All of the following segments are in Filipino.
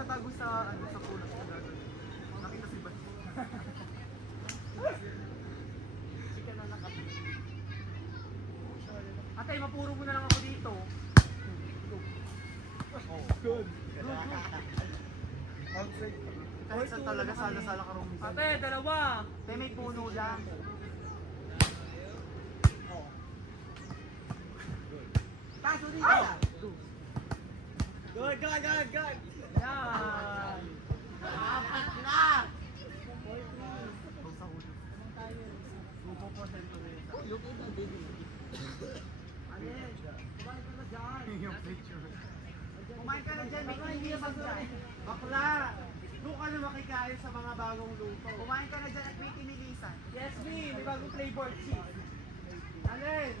nagtatago sa puno sa gagawin. Nakita si Bas. Sige na nakapit. Ate, mapuro mo na lang ako dito. Good. Kahit saan talaga, sala-sala ka rin. Ate, dalawa. Ate, may puno lang. Taso dito. Good. Yan. Apat na. Sa ulo. Grupo po sa Indonesia. Look at the baby. Alin, kumain ka na dyan. Yung picture. Kumain ka na dyan, may kinilisan dyan. Bakla, doon ka na makikain sa mga bagong luto. Kumain ka na dyan at may kinilisan. Yes, me, may bagong flavor cheese. Alin?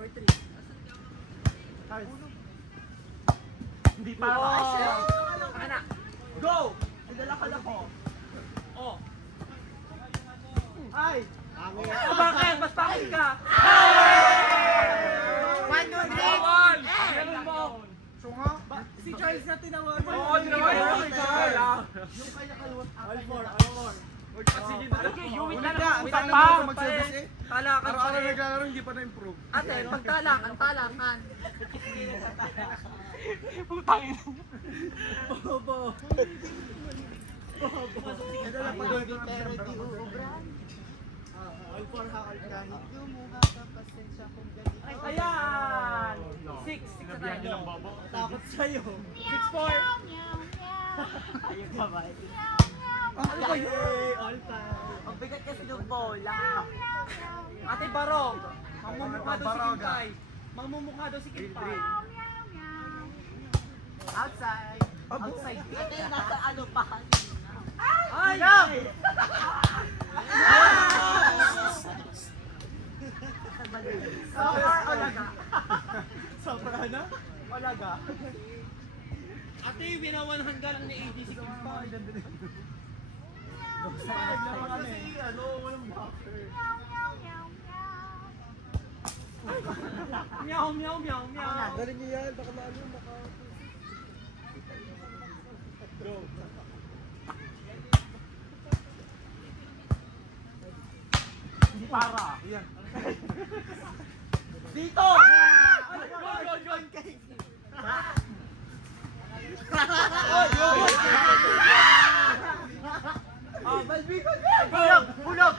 4-3. Cards. Hindi pa ako. Ano na? Go! Idala ko. Oh. Ay! Bakit? Mas pangit ka! 1, 2, 3! Bawal! Ganun mo! Sunga? Si Charles na tinawagan. Oo, tinawagan si Charles. Yung kanya kaluwat. All four. Sige na. Yung Una na ka, wait ang lang tama pa. ko mag-service eh. Talakan pa Araw-araw eh. naglalaro, hindi pa na-improve. Ate, pagtalakan, talakan. Putangin. Bobo. Nadala pa doon pero di uubran. All four hakal ka. Hindi umuha ka, pasensya kung ganito. Ayan! 6 na tayo. Takot sa'yo. 6-4. Ayun ka ba? Ano ba yun? All time. Ang bigat kasi ng bola. Ate Barong, mamumukha daw si Kimpay. Mamumukha daw si Kimpay. Outside. Outside. Ate, nasa ano pa? Ay! Sobrang alaga. Sobra na? Alaga. Ate, binawanhan ka lang ni AD si Kimpay. Kasi ano, walang backer. Meow, meow, meow, meow. Galing niyo yan, baka maano, baka... Go. Hindi para. Yan. Dito! Gon. Balbi! Hulog!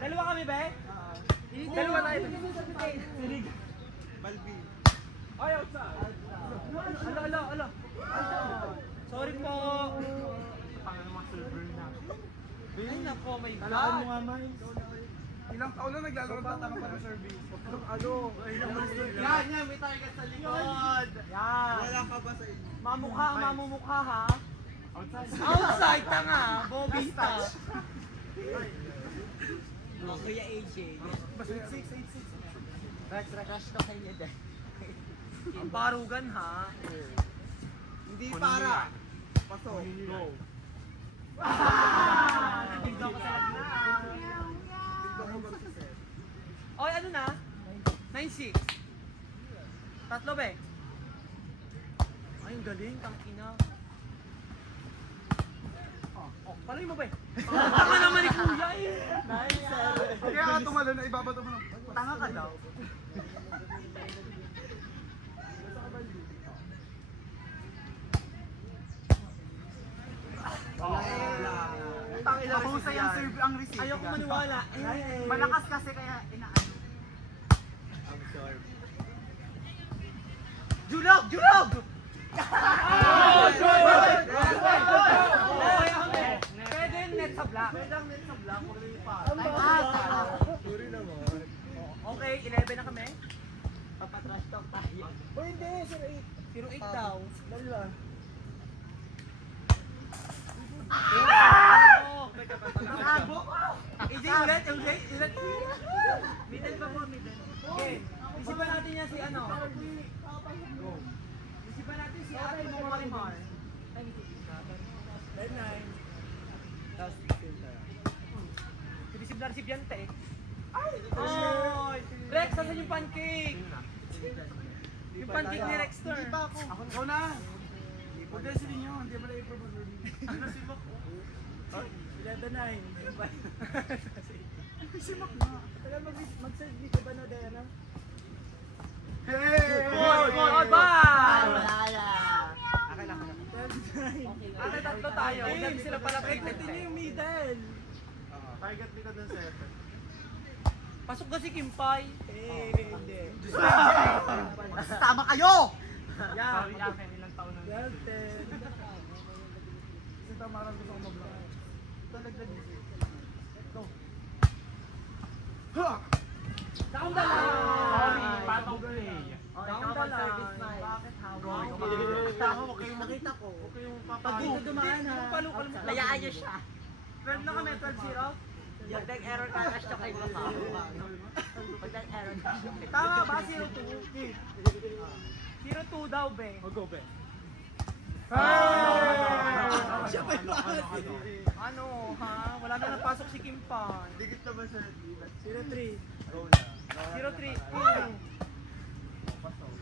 Dalawa kami, be? Dalawa tayo. Balbi. Ay, outside. Ala. Sorry po. Pangalan mga server na. Ay, nako, may Talaan mo nga, Mike. Ilang taon na naglalaro tatama pa ng service. Ano? Yan, may target sa likod. Yan. Wala ka ba sa inyo? Mamumukha ha. Outside ka nga, Bobita. Kuya AJ. Basta 8-6. Crush to kayo din. Ang barugan ha. Hindi para. Paso. Go. Nandito ko sa lagna. Oy, ano na? 9-6. Tatlo be. Ay, ang galing, tangina. Paloy mo be. Tanga naman ni Kuya eh. Kaya ka tumalo na ibabato mo na. Tanga ka daw. Mahusay ang serve ang receive. Ayoko maniwala. Malakas kasi kaya inaano. I'm sorry. Julog! Pwede net sa black. Pwede ang net sa black. Huwag lang yung pa. Sorry naman. Okay, 11 na kami. Papatrash talk tayo. O hindi, 08 daw. Dalawa. Nakabo! Ulit. Middle pa po, middle. Okay. Isipan natin yan si ano. Isipan natin si Ate Marimar. 10-9. Tapos 16 tayo. Receive na receive yan, te. Ay! Rex, saan yung pancake? Yung pancake ni Rexter. Hindi pa ako. Ikaw na. Huwag na sila nyo. Hindi mo na i-promote. Ano si Mac? 11-9. Si Mac na. Tagal mag-serve dito ba na Diana? Hey! Goal! Bye! Akin na. 12-9. Ate, tatlo tayo. Huwag natin sila palapit. Tingnan niyo yung middle. Target dito dun sa effort. Pasok ka si Kimpay. Hindi. Basta tama kayo! Yeah. Sorry, akin. Ilang taon na. 12-10. Kasi tamarang gusto ko mag-block. Talaglag dito. Go. Ha! Down the line! Sorry, patong play. Down the line. Bakit hawak? Tama, huwag kayong makita ko. Huwag kayong pag dito dumaan ha. Layaan niyo siya. 12 na kami, 12-0. Pag nag-error ka, cash to kayo pa. Pag nag-error ka, Tama ba? 0-2? 0-2 daw, be. Go, be. Siya pa Ano, ha? Wala na napasok si Kimpay. Dikit na ba sa 0-3. Go na. 0-3.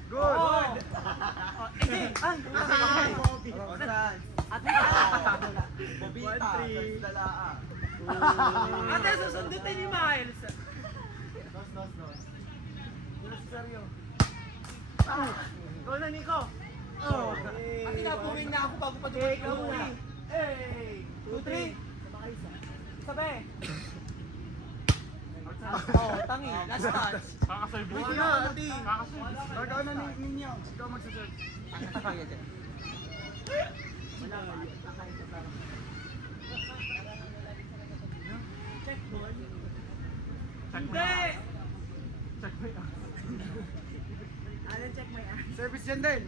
Good! Ay! Osan! Bobita! 1-3. Dalaan! Ate, susundutin ni Miles. Dos. Yun si Sergio. Go na, Nico. Oh. Ate, napuwing na ako bago pa dumating ang uli. Hey! 2-3. Sabi. Oh, tangi. Last touch. Kakaserve Wait mo. na, ati! Kakaserve. Markaw na ninyo. Ikaw magsaserve. Check ball. Check mo Hindi! yan. Check mo yan. Alan, check my ass. Service yan din!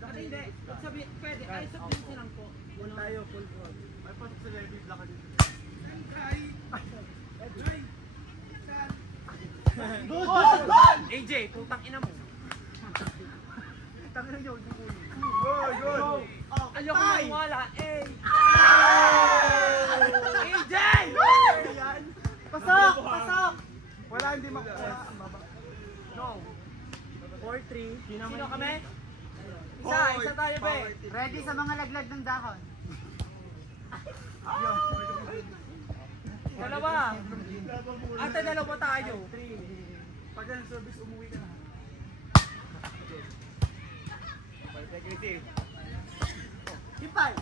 Ate, hindi. Sabi, pwede. Ay, sabihin silang po. Full tayo, full full. May pasok sa Levi, block ka dito. AJ, putang ina mo. Tangina nyo, yung ulo. Good! Ayoko maniwala. Eh! AJ! Pasok! Pasok! Wala, hindi makuha. No. 4-3. Sino kami? Isa tayo, be. Ready sa mga laglag ng dahon. Dalawa. Ate, dalawa tayo. Pag ang service, umuwi ka na. Hipay!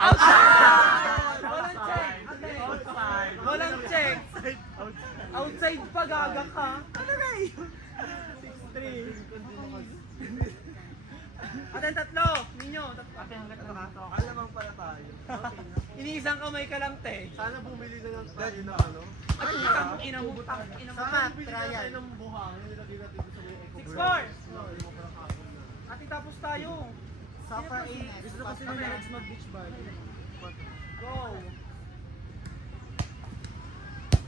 Outside! Walang check. Ate. Outside. Walang check. Outside pa, gaga ka. Ano na eh? 6-3. Ate, tatlo. Ninyo. Ate, hanggat nakasok. Alamang pala tayo. Iniisang kamay ka lang, te. Sana bumili na lang tayo ng ano. At utang ina mo, utang ina mo. Sana bumili na tayo ng buhangin. Nilagay natin sa may eco. 6-4. Ate, tapos tayo. Suffer in. Gusto kasi nila Rex mag-beach body. Go.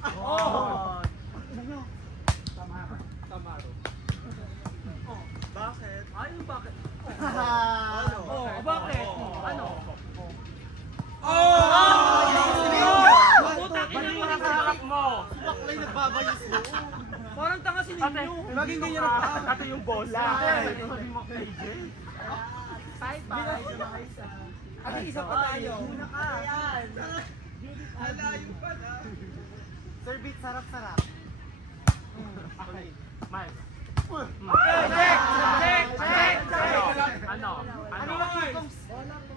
Oh! Tamaro. Oh. Bakit? Ay, bakit? Ano? Oh, bakit? Ano? Putang ina mo. Harap mo. Baklay nagbabayas mo. Parang tanga si Ate, Ninyo. Laging ganyan ang paa. Ate yung bola. Ate. Sabi mo kay Jay. Bye-bye. Ate, isa pa tayo. Una ka. Ayan. Alayo pa na. Sir Beat, sarap-sarap. Okay. Mike. Check! Check! Check! Ano? Ano Ano? ba?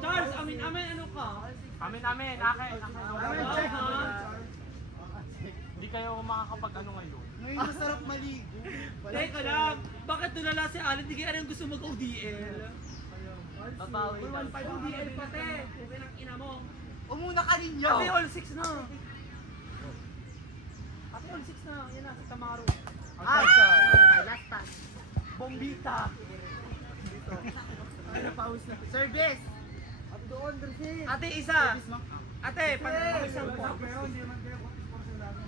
Charles, amin, ano ka? Amin. Akin. Amin, check. Hindi kayo makakapag ano ngayon. Ngayon masarap maligo. Teka lang, bakit tulala si Alan? Hindi kaya gusto mag-ODL? babawi daw. ODL pati. Kung ng ina mo. Umuna ka ninyo. Ate, all 6 na. Ate, all 6 na. Yan na, si Tamaro. Last time. Bombita. Ano, pause na. Service. Doon, Brazil. Ate, isa. Ate, pag-isang po.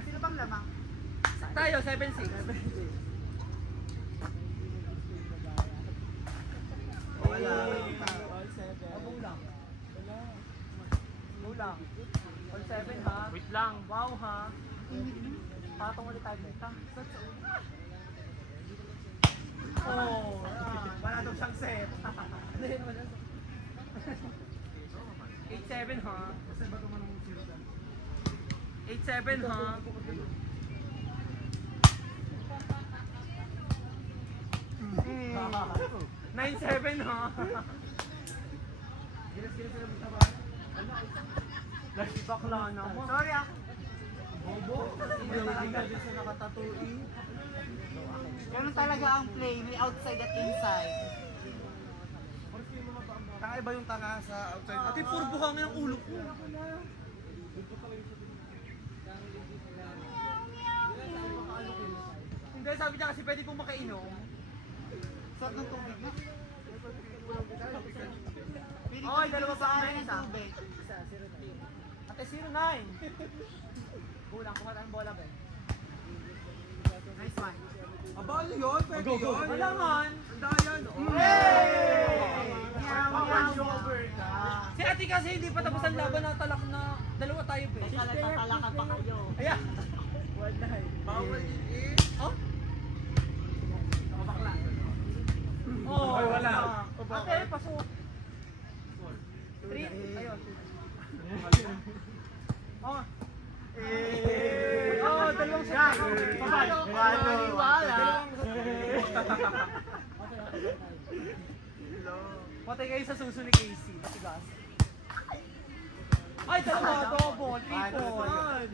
Sino bang lamang? Tayo, 7-6. All 7. Abong lang. Wala. Kulang. All 7 ha. Wait lang. Wow ha. Patong ulit tayo dito. Oh. Wala daw siyang set. Hindi, wala. 8-7 ha. Kasi ba ito man ang zero dyan? 8-7 ha. 9-7 ha. Gilas-gilas sila magtaba. Flashback lang naman. Sorry ah. Bobo. Hindi talaga din sa nakatatui. Ganun talaga ang play. May outside at inside. Tanga iba yung tanga sa outside. Ate, puro buhangin ang ulo ko. Hindi, sabi niya kasi pwede pong makainom. Sarap ng tubig na. Oy, dalawa pa kami, ng isa. tubig. Ate, 0-9. Kulang, kuha tayong bola ba? Nice one. Aba, ano yun? Pwede yun? Wala man. Ang dayan. Si ate kasi hindi pa tapos ang laban na talak na dalawa tayo pe. Teka, nagtatalakan pa kayo. Ayan. Bawal i-eat. Oh? Oh, Ay, wala. Ate, pasok. 3. Ayun. Oh. Oh, dalawang shot. Bye-bye. Wala. Patay kayo sa suso ni Casey. Matigas. Ay, dalawa. Double. Triple.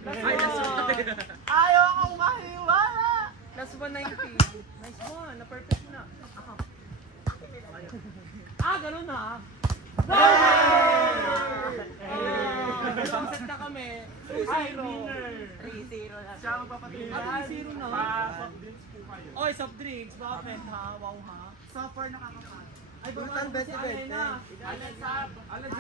Ay, Ayaw akong mahiwala. Plus 190. Nice one. Na-perfect na. Ah, ganun na. Dalawang set na kami. 2-0. Ay, winner. 3-0 na. Siya ang papatuloy. Ah, 3-0 na. Pa-soft drinks po kayo. Oy, soft drinks. Bakit ha? Wow ha? So far nakakapal. Ay, Brutal baba si bet, bet. Alena. Alan,